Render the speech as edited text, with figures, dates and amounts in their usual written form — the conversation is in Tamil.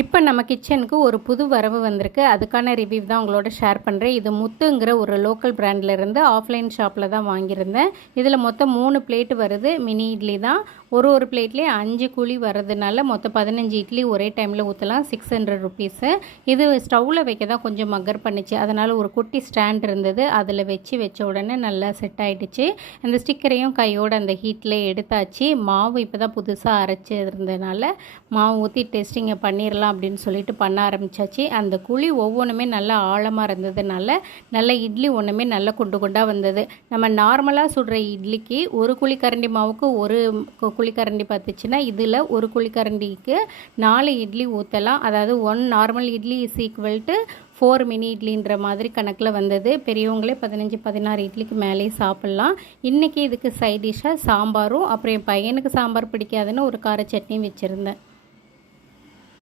இப்போ நம்ம கிச்சனுக்கு ஒரு புது வரவு வந்திருக்கு. அதுக்கான ரிவ்யூ தான் உங்களோட ஷேர் பண்ணுறேன். இது முத்துங்கிற ஒரு லோக்கல் பிராண்ட்லேருந்து ஆஃப்லைன் ஷாப்பில் தான் வாங்கியிருந்தேன். இதில் மொத்தம் 3 பிளேட் வருது. மினி இட்லி தான். ஒரு பிளேட்லேயே 5 குழி வர்றதுனால மொத்தம் 15 இட்லி ஒரே டைமில் ஊற்றலாம். 600 ருபீஸு. இது ஸ்டவ்வில் வைக்க தான் கொஞ்சம் மக்கர் பண்ணிச்சு. அதனால் ஒரு குட்டி ஸ்டாண்ட் இருந்தது. அதில் வச்ச உடனே நல்லா செட் ஆகிடுச்சு. அந்த ஸ்டிக்கரையும் கையோடு அந்த ஹீட்டில் எடுத்தாச்சு. மாவு இப்போ தான் புதுசாக அரைச்சி இருந்ததுனால மாவு ஊற்றி டெஸ்டிங்கை பண்ணிடலாம் அப்படின்னு சொல்லிட்டு பண்ண ஆரம்பித்தாச்சு. அந்த குழி ஒவ்வொன்றுமே நல்லா ஆழமாக இருந்ததுனால நல்ல இட்லி ஒன்றுமே நல்லா குண்டாக வந்தது. நம்ம நார்மலாக சுடுற இட்லிக்கு ஒரு குழிக்கரண்டி மாவுக்கு ஒரு குழிக்கரண்டி பார்த்துச்சுன்னா இதில் ஒரு குழிக்கரண்டிக்கு 4 இட்லி ஊற்றலாம். அதாவது 1 normal idli is equal to 4 mini இட்லின்ற மாதிரி கணக்கில் வந்தது. பெரியவங்களே 15-16 இட்லிக்கு மேலேயே சாப்பிட்லாம். இன்றைக்கி இதுக்கு சைட் டிஷ்ஷாக சாம்பாரும், அப்புறம் என் பையனுக்கு சாம்பார் பிடிக்காதுன்னு ஒரு கார சட்னியும் வச்சுருந்தேன்.